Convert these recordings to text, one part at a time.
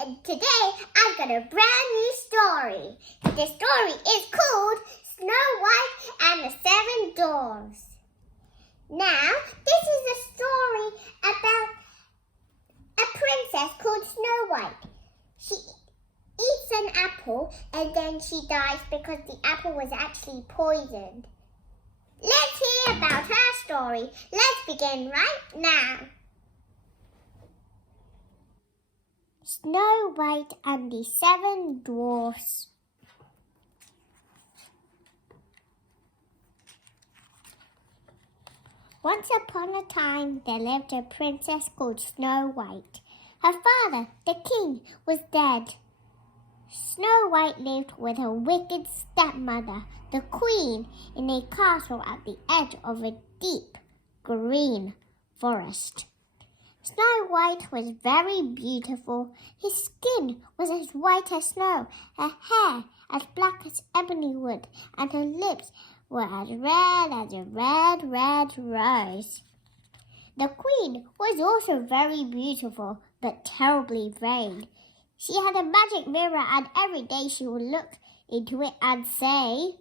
and today I've got a brand new story. The story is called Snow White and the Seven Dwarfs. Now, this is a story about a princess called Snow White. She eats an apple and then she dies because the apple was actually poisoned. Let's hear about her story. Let's begin right now. Snow White and the Seven Dwarfs. Once upon a time, there lived a princess called Snow White. Her father, the king, was dead. Snow White lived with her wicked stepmother, the queen, in a castle at the edge of a deep green forest. Snow White was very beautiful. His skin was as white as snow, her hair as black as ebony wood, and her lips were as a red rose. The queen was also very beautiful, but terribly vain. She had a magic mirror, and every day she would look into it and say,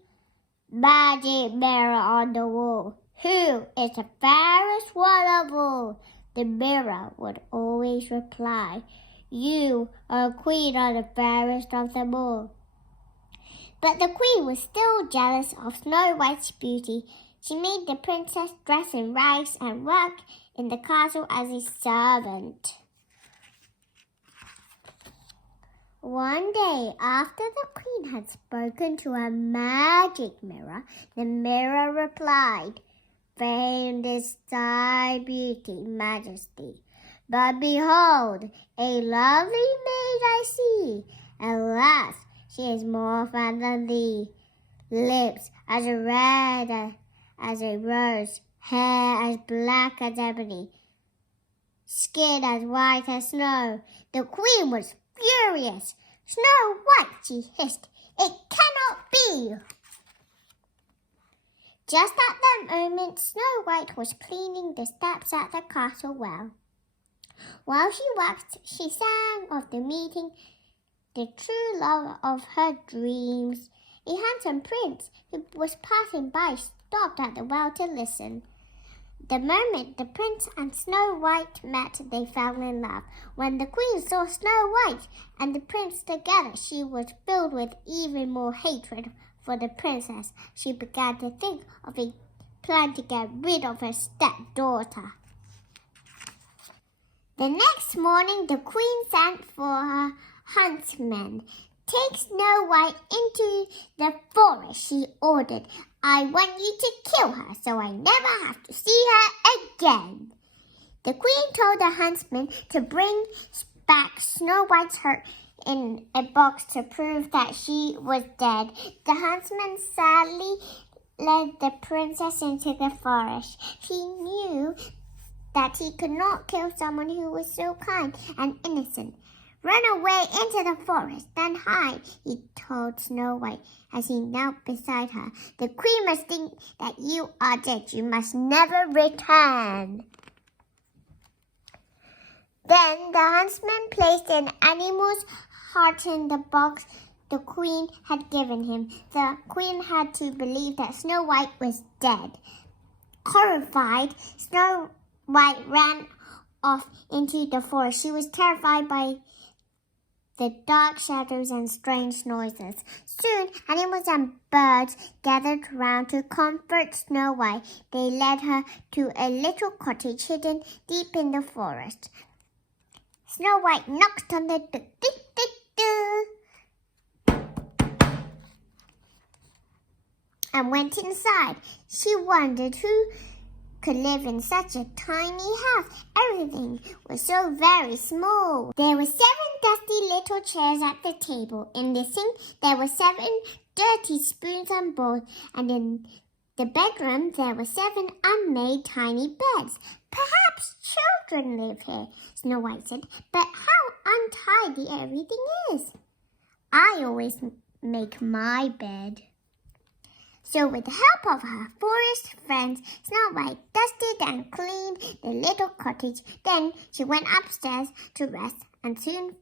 "Magic mirror on the wall, who is the fairest one of all?" The mirror would always reply, "You are queen are the fairest of them all." But the queen was still jealous of Snow White's beauty. She made the princess dress in rags and work in the castle as a servant. One day, after the queen had spoken to a magic mirror, the mirror replied, "Famed is thy beauty, majesty, but behold, a lovely maid I see. Alas, she is more fair than thee. Lips as red as a rose, hair as black as ebony, skin as white as snow." The queen was furious. "Snow White," she hissed, "it cannot be." Just at that moment, Snow White was cleaning the steps at the castle well. While she waxed, she sang of the meeting the true love of her dreams. A handsome prince who was passing by stopped at the well to listen. The moment the prince and Snow White met, they fell in love. When the queen saw Snow White and the prince together, she was filled with even more hatred for the princess. She began to think of a plan to get rid of her stepdaughter. The next morning, the queen sent for her huntsman. "Take Snow White into the forest," she ordered. "I want you to kill her so I never have to see her again." The queen told the huntsman to bring back Snow White's heart in a box to prove that she was dead. The huntsman sadly led the princess into the forest. He knew that he could not kill someone who was so kind and innocent. "Run away into the forest, then hide," he told Snow White as he knelt beside her. "The queen must think that you are dead. You must never return." Then the huntsman placed an animal's heart in the box the queen had given him. The queen had to believe that Snow White was dead. Horrified, Snow White ran off into the forest. She was terrified by the dark shadows and strange noises. Soon, animals and birds gathered round to comfort Snow White. They led her to a little cottage hidden deep in the forest. Snow White knocked on the door. And went inside. She wondered who could live in such a tiny house. Everything was so very small. There were 7 dusty little chairs at the table. In the sink, there were 7 dirty spoons and bowls. And in the bedroom, there were 7 unmade tiny beds. "Perhaps children live here," Snow White said. "But how untidy everything is. I always make my bed." So with the help of her forest friends, Snow White dusted and cleaned the little cottage. Then she went upstairs to rest and soon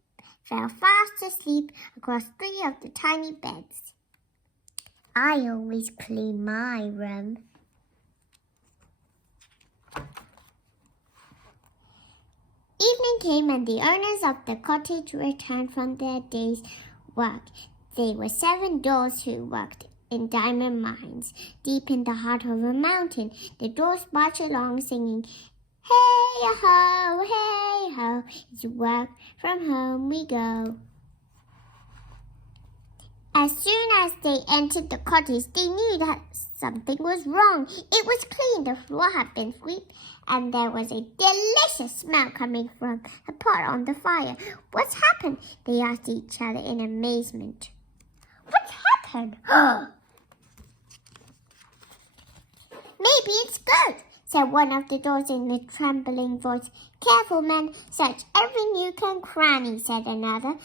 fell fast asleep across 3 of the tiny beds. I always clean my room. Evening came and the owners of the cottage returned from their day's work. They were 7 dwarfs who worked in diamond mines deep in the heart of a mountain. The dwarfs marched along singing, hey ho, it's work from home we go. As soon as they entered the cottage, they knew that something was wrong. It was clean, the floor had been swept, and there was a delicious smell coming from a pot on the fire. What's happened? They asked each other in amazement. What's happened? Maybe it's ghosts, said one of the doors in a trembling voice. Careful, men, search every nook and cranny, said another.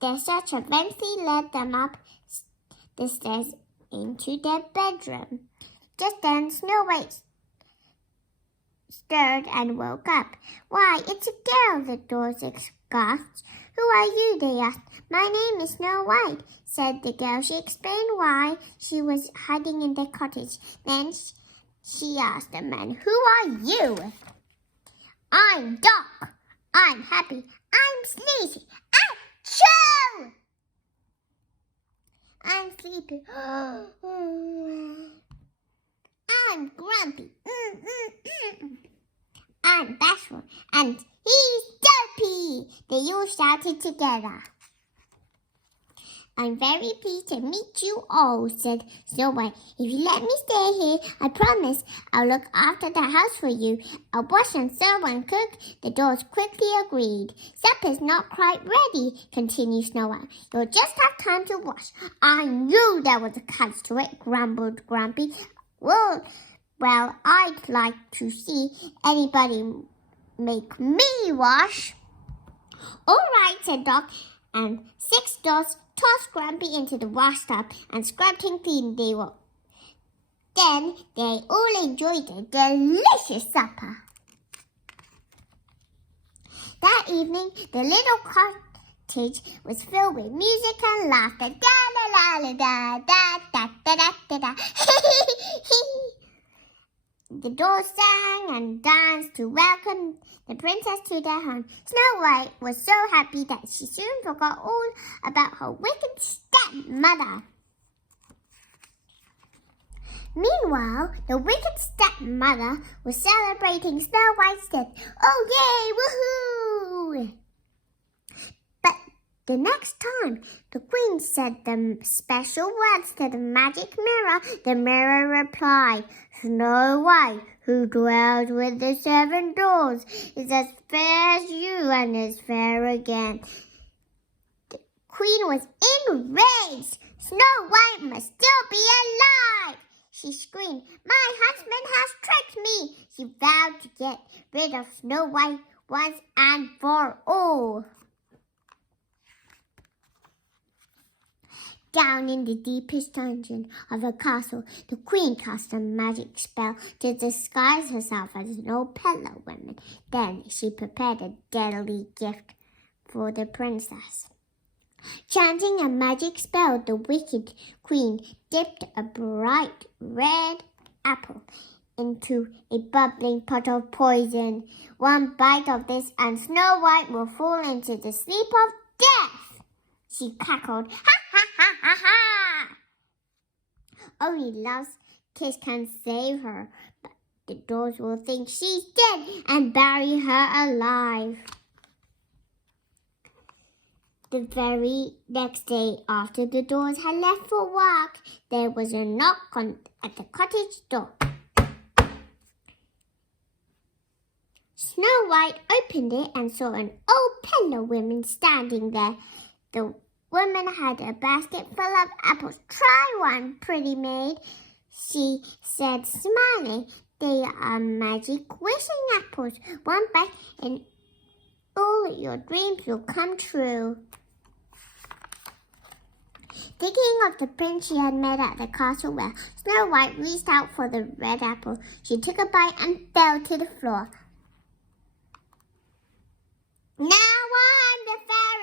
Their search eventually led them up the stairs into their bedroom. Just then, Snow White stirred and woke up. Why, it's a girl, the dwarfs gasped. Who are you? They asked. My name is Snow White, said the girl. She explained why she was hiding in the cottage. Then she asked the man, Who are you? I'm Doc. I'm happy. I'm sleazy. Achoo! I'm sleepy. I'm grumpy. I'm bashful. And he's dopey. They all shouted together. I'm very pleased to meet you all, said Snow White. If you let me stay here, I promise I'll look after the house for you. I'll wash and serve and cook. The dwarfs quickly agreed. Supper's not quite ready, continued Snow White. You'll just have time to wash. I knew there was a catch to it, grumbled Grumpy. Well, I'd like to see anybody make me wash. All right, said Doc, and 6 dwarfs tossed Grumpy into the washtub and scrubbed him clean. Then they all enjoyed a delicious supper. That evening, the little cottage was filled with music and laughter. Da la la la da da da da da da da. The dwarfs sang and danced to welcome the princess to their home. Snow White was so happy that she soon forgot all about her wicked stepmother. Meanwhile, the wicked stepmother was celebrating Snow White's death. Oh, yay, woohoo! But the next time the queen said the special words to the magic mirror, the mirror replied, Snow White, who dwells with the 7 dwarfs, is as fair as you and is fair again. The queen was enraged. Snow White must still be alive. She screamed, My husband has tricked me. She vowed to get rid of Snow White once and for all. Down in the deepest dungeon of her castle, the queen cast a magic spell to disguise herself as an old peddler woman. Then she prepared a deadly gift for the princess. Chanting a magic spell, the wicked queen dipped a bright red apple into a bubbling pot of poison. One bite of this and Snow White will fall into the sleep of death. She cackled, Ha ha ha ha ha! Only Love's kiss can save her, but the dwarfs will think she's dead and bury her alive. The very next day, after the dwarfs had left for work, there was a knock at the cottage door. Snow White opened it and saw an old peddler woman standing there. The woman had a basket full of apples. Try one, pretty maid, she said, smiling. They are magic wishing apples. One bite and all your dreams will come true. Thinking of the prince she had met at the castle well, Snow White reached out for the red apple. She took a bite and fell to the floor. Now I'm the fairy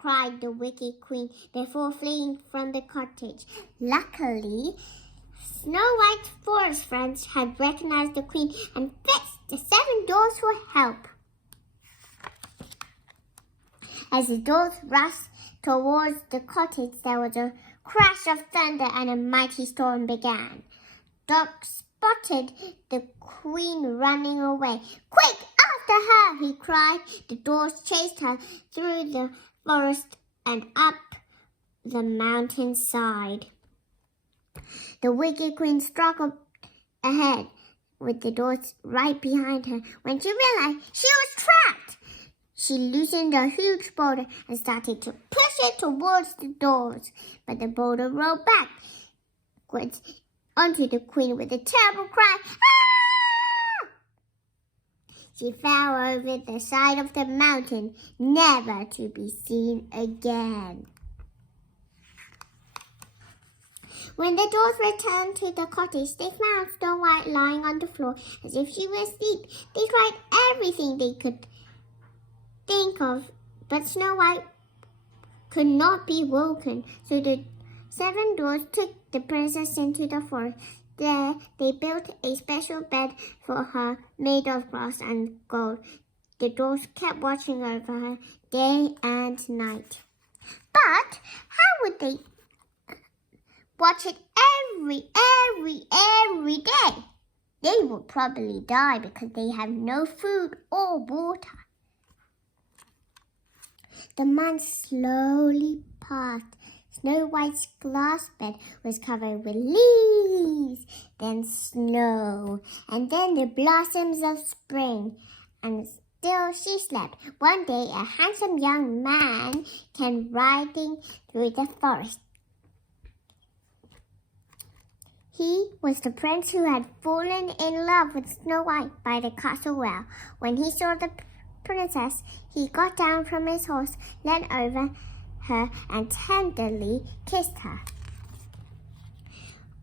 cried the wicked queen before fleeing from the cottage. Luckily, Snow White's forest friends had recognized the queen and fetched the 7 dwarfs for help. As the dwarfs rushed towards the cottage, there was a crash of thunder and a mighty storm began. Doc spotted the queen running away. "Quick, after her!" he cried. The dwarfs chased her through the forest and up the mountainside. The wicked queen struggled ahead with the dwarfs right behind her. When she realized she was trapped, she loosened a huge boulder and started to push it towards the doors. But the boulder rolled backwards onto the queen with a terrible cry. "Ah!" She fell over the side of the mountain, never to be seen again. When the dwarfs returned to the cottage, they found Snow White lying on the floor as if she was asleep. They tried everything they could think of, but Snow White could not be woken. So the 7 dwarfs took the princess into the forest. There they built a special bed for her made of grass and gold. The dwarfs kept watching over her day and night. But how would they watch it every day? They would probably die because they have no food or water. The months slowly passed. Snow White's glass bed was covered with leaves, then snow, and then the blossoms of spring. And still she slept. One day, a handsome young man came riding through the forest. He was the prince who had fallen in love with Snow White by the castle well. When he saw the princess, he got down from his horse, leaned over her, and tenderly kissed her.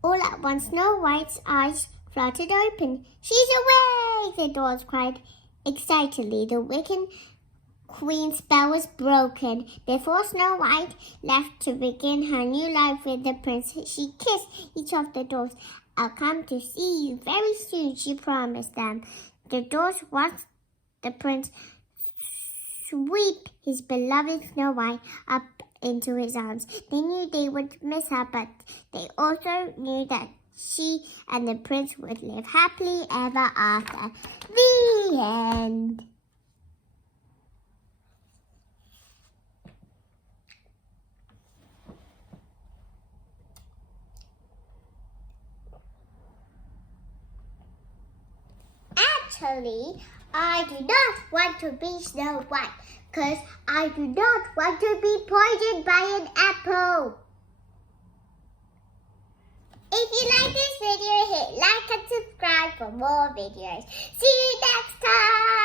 All at once, Snow White's eyes fluttered open. "She's awake!" the dwarfs cried excitedly. The wicked queen's spell was broken. Before Snow White left to begin her new life with the prince, she kissed each of the dwarfs. "I'll come to see you very soon," she promised them. The dwarfs watched the prince sweep his beloved Snow White up into his arms. They knew they would miss her, but they also knew that she and the prince would live happily ever after. The end. Actually, I do not want to be Snow White, because I do not want to be poisoned by an apple. If you like this video, hit like and subscribe for more videos. See you next time!